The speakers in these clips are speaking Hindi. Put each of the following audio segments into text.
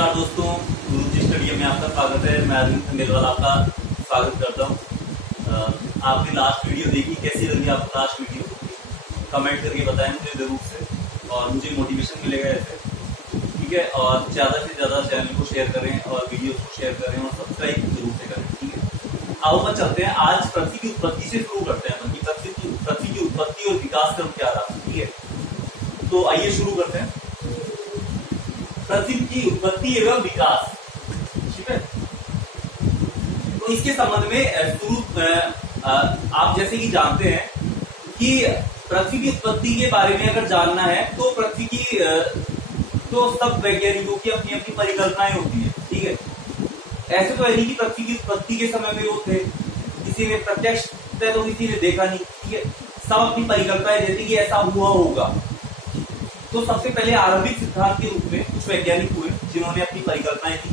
नमस्कार दोस्तों, गुरुजी स्टडी में आपका स्वागत है। मैं अरविंद खंडेलवाल आपका स्वागत करता हूँ। आपने लास्ट वीडियो देखी, कैसी लगी आपको लास्ट वीडियो? कमेंट करके बताएं मुझे जरूर से, और मुझे मोटिवेशन मिलेगा ऐसे, ठीक है। और ज़्यादा से ज़्यादा चैनल को शेयर करें और वीडियो को शेयर करें और सब्सक्राइब जरूर से करें, ठीक है। आओ अपन चलते हैं, आज पृथ्वी की उत्पत्ति से शुरू करते हैं। पृथ्वी की उत्पत्ति और विकास क्रम क्या रहा, ठीक है। तो आइए शुरू करते हैं। पृथ्वी की उत्पत्ति एवं विकास, ठीक है। तो इसके संबंध में शुरू आप जैसे कि जानते हैं कि पृथ्वी की उत्पत्ति के बारे में अगर जानना है तो पृथ्वी की तो सब वैज्ञानिकों की अपनी अपनी परिकल्पनाएं होती है, ठीक है। ऐसे तो है नहीं कि पृथ्वी की उत्पत्ति के समय में वो थे, किसी ने प्रत्यक्ष तो किसी ने देखा नहीं, ठीक है। सब अपनी परिकल्पनाएं देते कि ऐसा हुआ होगा। तो सबसे पहले आरंभिक सिद्धांत के रूप में कुछ वैज्ञानिक हुए जिन्होंने अपनी परिकल्पनाएं की।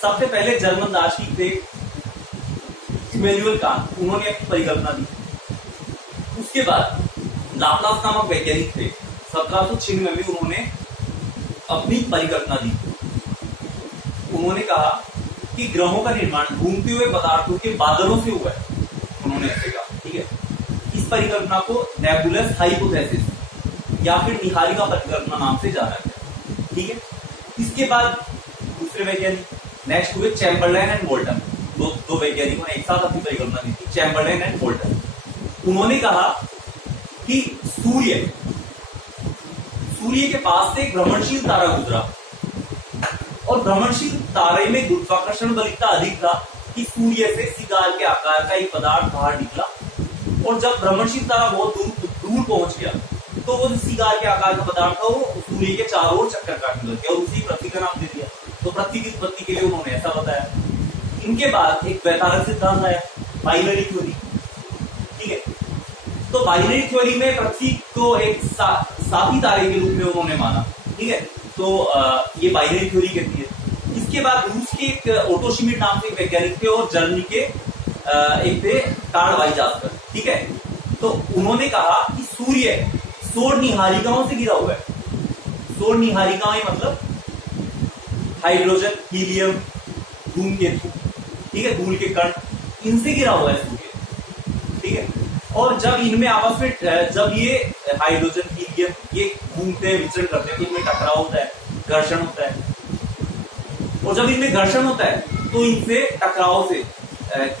सबसे पहले जर्मन दार्शनिक थे इमैनुअल कांट, उन्होंने अपनी परिकल्पना दी। उसके बाद लाप्लास नामक वैज्ञानिक थे, 1796 में उन्होंने अपनी परिकल्पना दी। उन्होंने कहा कि ग्रहों का निर्माण घूमते हुए पदार्थों के बादलों से हुआ है, उन्होंने ऐसे कहा, ठीक है। इस परिकल्पना को नेबुलस हाइपोथेसिस या फिर निहारिका परिकल्पना नाम से जाना गया, ठीक है। इसके बाद दूसरे वैज्ञानिक नेक्स्ट हुए चैम्बरलेन एंड बोल्टन। दो वैज्ञानिकों ने एक साथ अपनी परिकल्पना दी थी, चैम्बरलेन एंड बोल्टन। उन्होंने कहा कि सूर्य के पास से एक भ्रमणशील तारा गुजरा और भ्रमणशील तारे में गुरुत्वाकर्षण बल इतना अधिक था कि सूर्य से सिगार के आकार का एक पदार्थ बाहर निकला, और जब भ्रमणशील तारा बहुत दूर पहुंच गया तो वो सिगार के आकार का पदार्थ था, वो सूर्य के चारों ओर चक्कर काटने लग गया और उसी पृथ्वी का नाम दे दिया। तो पृथ्वी की उत्पत्ति के लिए उन्होंने ऐसा बताया। इनके बाद एक वैतारक सिद्धांत आया, बाइनरी थ्योरी, ठीक है। तो बाइनरी थ्योरी में पृथ्वी को एक साथी तारे के रूप में उन्होंने माना, ठीक है। तो ये बाइनरी थ्योरी कहती है। इसके बाद रूस के एक ओटो श्मिड नाम से एक वैज्ञानिक थे और जर्मनी के एक थे कार्ल वाइजास्कर, ठीक है। तो उन्होंने कहा कि सूर्य सौर निहारिकाओं से घिरा हुआ है। सौर निहारिकाएं मतलब हाइड्रोजन, हीलियम, धूमकेतु, ठीक है, धूल के कण, इनसे घिरा हुआ है सूर्य, ठीक है। और जब इनमें आपस में जब ये हाइड्रोजन, हीलियम ये घूमते हैं, विचरण करते हैं, तो इनमें टकराव होता है, घर्षण होता है। और जब इनमें घर्षण होता है तो इनसे टकराव से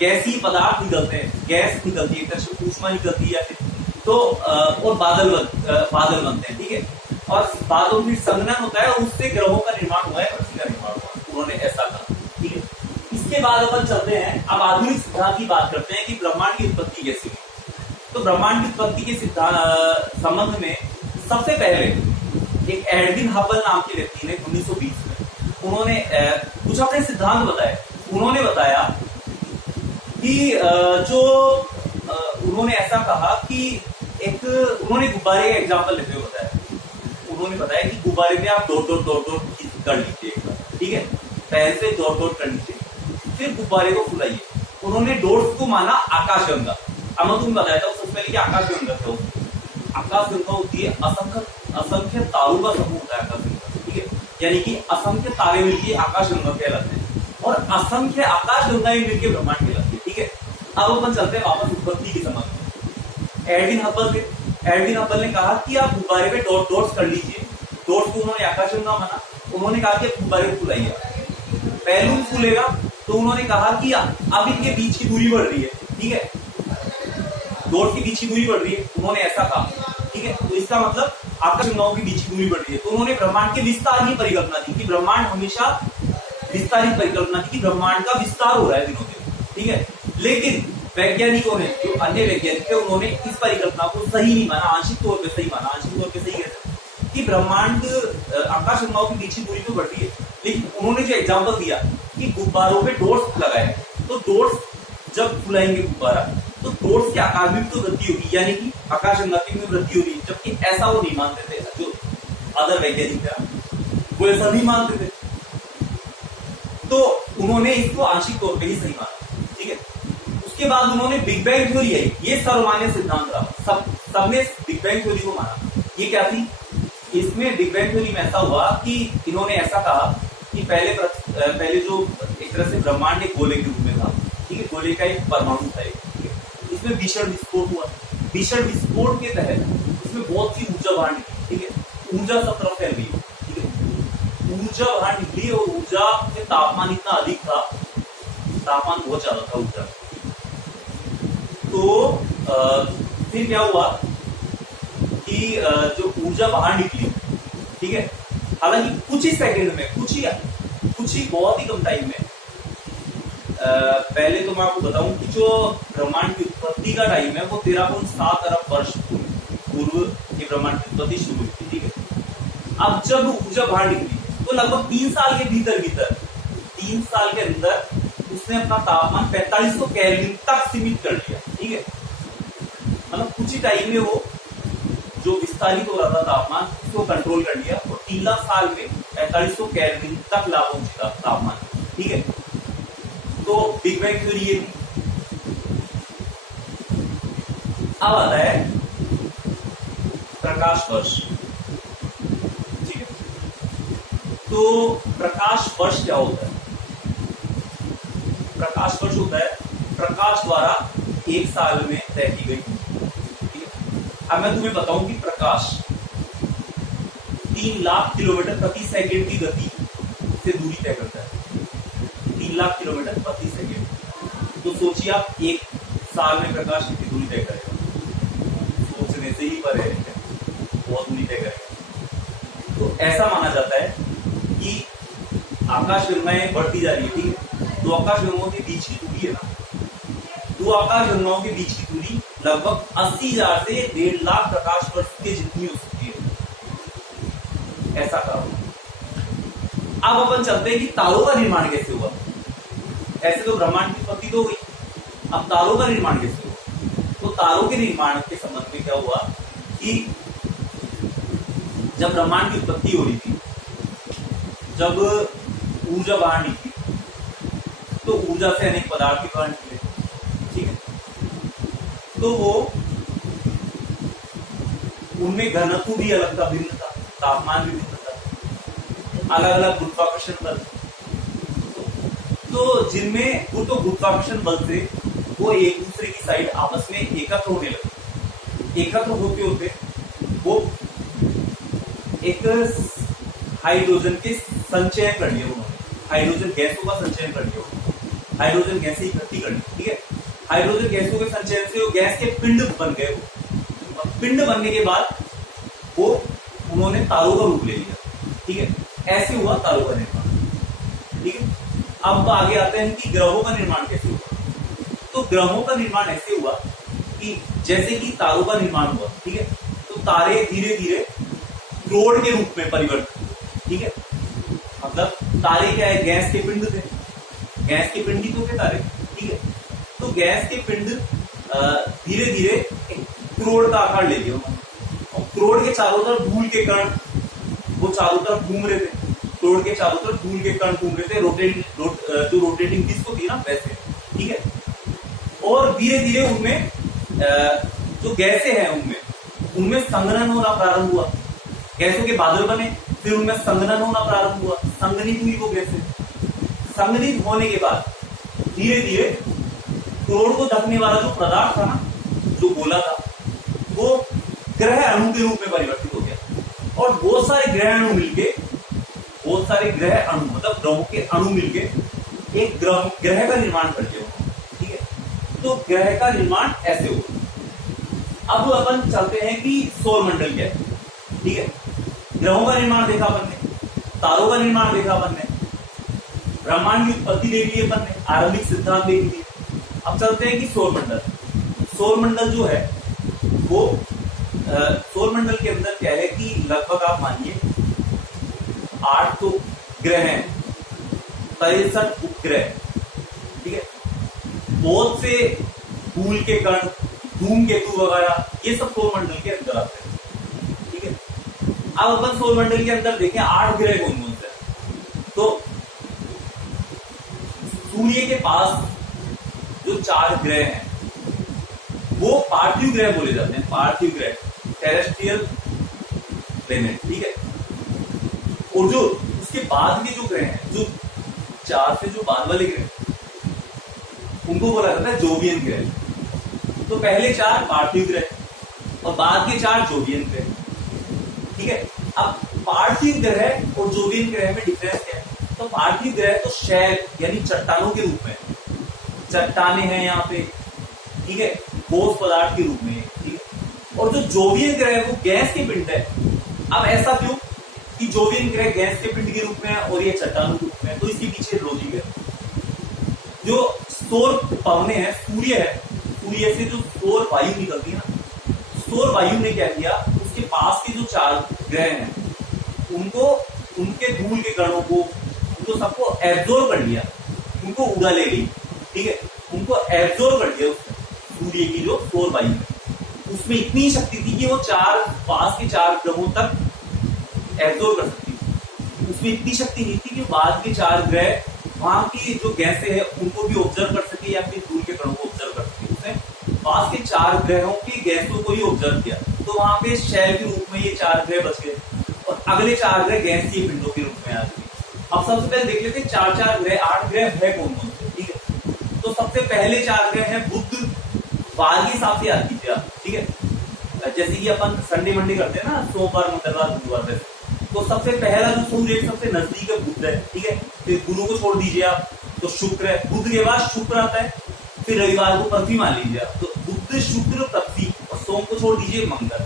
गैसीय पदार्थ निकलते हैं, गैस निकलती है, एक तरह से ऊष्मा निकलती है, फिर तो और बादल बनते हैं, ठीक है। और बादल फिर संघनन होता है, उससे ग्रहों का निर्माण हुआ है, पृथ्वी का निर्माण हुआ है, उन्होंने ऐसा कहा, ठीक है। इसके बाद अपन चलते हैं, अब आधुनिक सिद्धांत की बात करते हैं कि ब्रह्मांड की उत्पत्ति कैसे हुई। तो ब्रह्मांड की उत्पत्ति के संबंध में सबसे पहले एक एडविन हबल नाम के व्यक्ति ने 1920 में उन्होंने कुछ अपने सिद्धांत बताए। उन्होंने बताया कि उन्होंने ऐसा कहा कि उन्होंने गुब्बारे का एग्जाम्पल लेते हुए बताया। उन्होंने बताया कि गुब्बारे में आप डॉट डॉट डॉट डॉट कर लीजिए, ठीक है, पहले से डॉट डॉट कर लीजिए, फिर गुब्बारे को फुलाइए। उन्होंने डॉट्स को माना आकाशगंगा। अब मैं तुम्हें बताया था सबसे पहले कि आकाशगंगा क्या होती है। आकाशगंगा होती है असंख्य तारों का समूह होता है आकाशगंगा, ठीक है, यानी कि असंख्य तारे मिलकर आकाशगंगा कहलाते हैं और असंख्य आकाशगंगाएं मिलकर ब्रह्मांड कहलाती है, ठीक है। अब अपन चलते हैं वापस उत्पत्ति के संबंध में। एडविन हबल ने कहा कि आप गुब्बारे में डॉट डॉट्स कर लीजिए। डॉट्स को उन्होंने आकाशगंगा माना। उन्होंने कहा कि आप गुब्बारे को फुलाइए, बैलून फूलेगा। तो उन्होंने कहा कि अब इनके बीच की दूरी बढ़ रही है, ठीक है, डॉट्स के बीच की दूरी बढ़ रही है, उन्होंने ऐसा कहा, ठीक है। तो इसका मतलब आकाशगंगाओं के बीच की दूरी बढ़ रही है। तो उन्होंने ब्रह्मांड के विस्तार की परिकल्पना दी कि ब्रह्मांड हमेशा विस्तारित परिकल्पना थी कि ब्रह्मांड का विस्तार हो रहा है दिनों दिन, ठीक है। लेकिन वैज्ञानिकों ने, जो अन्य वैज्ञानिक थे, उन्होंने इस परिकल्पना को सही नहीं माना, आंशिक तौर पे सही माना। आंशिक तौर पे सही कहते कि ब्रह्मांड आकाशगंगाओं के बीच की दूरी तो बढ़ रही है, लेकिन उन्होंने जो एग्जांपल दिया कि गुब्बारों पे डॉट्स लगाए, तो डॉट्स जब फुलाएंगे गुब्बारा तो डॉट्स के आकार में भी तो वृद्धि होगी, यानी कि आकाशगंगा की भी वृद्धि होगी। जबकि ऐसा वो नहीं मानते थे, जो अदर वैज्ञानिक थे वो ऐसा नहीं मानते थे। तो उन्होंने इसको आंशिक तौर पे ही सही माना, ठीक है। उसके बाद उन्होंने बिग बैंग थ्योरी आई, ये सर्वमान्य सिद्धांत रहा, सबने बिग बैंग थ्योरी को माना। ये क्या थी? इसमें बिग बैंग थ्योरी में ऐसा हुआ कि इन्होंने ऐसा कहा कि पहले जो एक तरह से ब्रह्मांड एक गोले के रूप में था, ठीक है, गोले का एक परमाणु था, ठीक है, इसमें भीषण विस्फोट हुआ। भीषण विस्फोट के तहत इसमें बहुत सी ऊर्जा बाहर निकली, ठीक है, ऊर्जा सब तरफ फैल गई, ठीक है, ऊर्जा बाहर निकली और ऊर्जा के तापमान इतना अधिक था, तापमान बहुत ज्यादा था ऊर्जा। तो फिर क्या हुआ कि जो ऊर्जा बाहर निकली, ठीक है, हालांकि कुछ ही सेकंड में, कुछ ही बहुत ही कम टाइम में, पहले तो मैं आपको बताऊं कि जो ब्रह्मांड की उत्पत्ति का टाइम है वो 13.7 अरब वर्ष पूर्व ये ब्रह्मांड की उत्पत्ति शुरू हुई थी, ठीक है। अब जब ऊर्जा बाहर निकली तो लगभग 3 साल के भीतर 3 साल के अंदर उसने अपना तापमान 4500 केल्विन तक सीमित कर लिया, ठीक है, मतलब कुछ ही टाइम में वो जो विस्तारित हो रहा था तापमान उसको कंट्रोल कर लिया और 3 लाख साल में 4500 केल्विन तक ला पहुंचा तापमान, ठीक है। तो बिग बैंग थ्योरी ये थी। अब आता है प्रकाश वर्ष, ठीक है। तो प्रकाश वर्ष क्या होता है? प्रकाश वर्ष होता है प्रकाश द्वारा एक साल में तय की गई, ठीक है। अब मैं तुम्हें बताऊं कि प्रकाश 3 लाख किलोमीटर प्रति सेकंड की गति से दूरी तय करता है, 3 लाख किलोमीटर प्रति सेकंड। तो सोचिए आप एक साल में प्रकाश कितनी दूरी तय करेगा, सोचने से ही परे है, बहुत दूरी तय करेगा। तो ऐसा माना जाता है कि आकाश गंगाएं बढ़ती जा रही है, ठीक है। दो आकाश गंगाओं के बीच की दूरी है ना, दो आकाश गंगाओं के बीच की दूरी लगभग 80,000 से 1.5 लाख प्रकाश वर्ष के जितनी हो सकती है, ऐसा करो। अब अपन चलते हैं कि तारों का निर्माण कैसे हुआ। ऐसे तो ब्रह्मांड की उत्पत्ति तो हुई, अब तारों का निर्माण कैसे हुआ? तो तारों के निर्माण के संबंध में क्या हुआ कि जब ब्रह्मांड की उत्पत्ति हो रही थी, जब ऊर्जा बाहर निकली तो ऊर्जा से अनेक पदार्थ भी बाहर निकले, ठीक है। तो वो उनमें घनत्व भी अलग था, भिन्न था, तापमान भी भिन्न था, अलग अलग गुरुत्वाकर्षण बल। तो जिनमें वो तो गुरुत्वाकर्षण बल से वो एक दूसरे की साइड आपस में एकत्र होने लगे। एकत्र होते होते वो एक हाइड्रोजन के संचयन कर लिया उन्होंने, हाइड्रोजन गैसों का संचयन कर लिया, हाइड्रोजन गैसें इकट्ठी कर ली, ठीक है। हाइड्रोजन गैसों के संचयन से वो गैस के पिंड बन गए। वो पिंड बनने के बाद वो उन्होंने तारों का रूप ले लिया, ठीक है। ऐसे हुआ तारों का निर्माण, ठीक है। अब आगे आते हैं कि ग्रहों का निर्माण कैसे हुआ। तो ग्रहों का निर्माण ऐसे हुआ कि जैसे कि तारों का निर्माण हुआ, ठीक है, तो तारे धीरे धीरे क्रोड के रूप में परिवर्तित हुए, ठीक है। मतलब तारे क्या है, गैस के पिंड थे, गैस के पिंड ही तो थे तारे, ठीक है। तो गैस के पिंड धीरे धीरे क्रोड का आकार ले लिया और क्रोड के चारों तरफ धूल के कण वो चारों तरफ घूम रहे थे, क्रोड के चारों तरफ धूल के कण घूम रहे थे, जो रोटेटिंग डिस्क होती है ना वैसे, ठीक है। और धीरे धीरे उनमें जो गैसें हैं उनमें संघनन होना प्रारंभ हुआ, गैसों के बादल बने, फिर उनमें संघनन होना प्रारंभ हुआ, संघनित हुई वो गैसें। संघनित होने के बाद धीरे धीरे क्रोड को ढकने वाला जो पदार्थ था ना, जो गोला था, वो ग्रह अणु के रूप में परिवर्तित हो गया और बहुत सारे ग्रह अणु मिलके, बहुत सारे ग्रह अणु मतलब ग्रहों के अणु मिलके एक ग्रह का निर्माण कर दिया, ठीक है। तो ग्रह का निर्माण ऐसे हुआ। अब अपन चलते हैं कि सौर मंडल क्या है, ठीक है। ग्रहों का निर्माण देखा अपन ने, तारों का निर्माण देखा अपन ने, ब्रह्मांड की उत्पत्ति देख ली अपन ने, आरंभिक सिद्धांत देख लिए। अब चलते हैं कि सौर मंडल। सौर मंडल जो है वो सौर मंडल के अंदर क्या है कि लगभग आप मानिए 8 तो ग्रह हैं, 63 उपग्रह, ठीक है। बहुत से धूल के कण, धूमकेतु वगैरह, ये सब सौर मंडल के अंदर आते हैं, ठीक है। अब अपन सौर मंडल के अंदर देखें 8 ग्रह कौन कौन से। तो सूर्य के पास जो 4 ग्रह हैं वो पार्थिव ग्रह बोले जाते हैं, पार्थिव ग्रह, टेरेस्ट्रियल प्लेनेट, ठीक है। और जो उसके बाद के जो ग्रह हैं, जो 4 से जो बाद वाले ग्रह, उनको बोला जाता है जोवियन ग्रह। तो पहले 4 पार्थिव ग्रह और बाद के 4 जोवियन ग्रह। ठीक है, अब पार्थिव ग्रह और जोवियन ग्रह में डिफरेंस क्या है? तो पार्थिव ग्रह तो शैल यानी चट्टानों के रूप में, चट्टाने हैं यहाँ पे, ठीक है, ठोस पदार्थ के रूप में, ठीक है। और जो जोवियन ग्रह है वो गैस के पिंड है। अब ऐसा क्यों कि जोवियन ग्रह गैस के पिंड के रूप में है और ये चट्टानों के रूप में है? तो इसके पीछे लॉजिक है। जो सौर पवने हैं, सूर्य है, सूर्य से जो सौर वायु निकलती है ना, सौर वायु ने क्या किया, उसके पास के जो 4 ग्रह हैं उनको, उनके धूल के कणों को, उनको सबको एब्जॉर्ब कर लिया, उनको उड़ा ले गई। ठीक है, उनको एब्जॉर्ब कर लिया सूर्य की जो सौर वायु है। उसमें इतनी शक्ति थी कि वो 4 पास के 4 ग्रहों तक एब्जॉर्ब कर सकती थी। उसमें इतनी शक्ति नहीं थी कि बाद के 4 ग्रह वहां की जो गैसें हैं उनको भी ऑब्जर्व कर सके या फिर धूल के कणों को ऑब्जर्व कर सके। उसने पास के 4 ग्रहों की गैसों को ही ऑब्जर्व किया, तो वहां पे शैल के रूप में ये 4 ग्रह बच गए और अगले 4 ग्रह गैसीय पिंडों के रूप में आ गए। अब सबसे पहले देख लेते हैं 4 ग्रह, 8 ग्रह है कौन कौन से। ठीक है, तो सबसे पहले 4 ग्रह हैं बुध, वार के हिसाब से याद कीजिए आप। ठीक है, जैसे कि अपन संडे मंडे करते हैं ना, सोमवार मंगलवार बुधवार, तो सबसे पहला जो सूर्य सबसे नजदीक है बुध है। ठीक है, फिर गुरु को छोड़ दीजिए आप, तो शुक्र है, बुध के बाद शुक्र आता है, फिर रविवार को पृथ्वी मान लीजिए आप, तो बुध शुक्र पृथ्वी, और सोम को छोड़ दीजिए मंगल।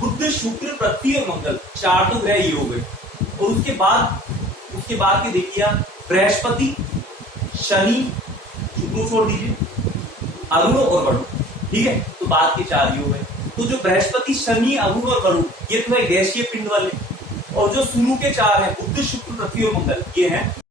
बुध शुक्र पृथ्वी और मंगल 4 तो ग्रह ये हो गए। और उसके बाद के देखिए आप, बृहस्पति, शनि, शुक्र को छोड़ दीजिए, अरुण और वरुण। ठीक है, तो बाद के 4 ये हो गए। तो जो बृहस्पति, शनि, अरुण और वरुण ये तो है गैसीय पिंड वाले, और जो शुरू के 4 हैं बुध शुक्र पृथ्वी और मंगल, ये हैं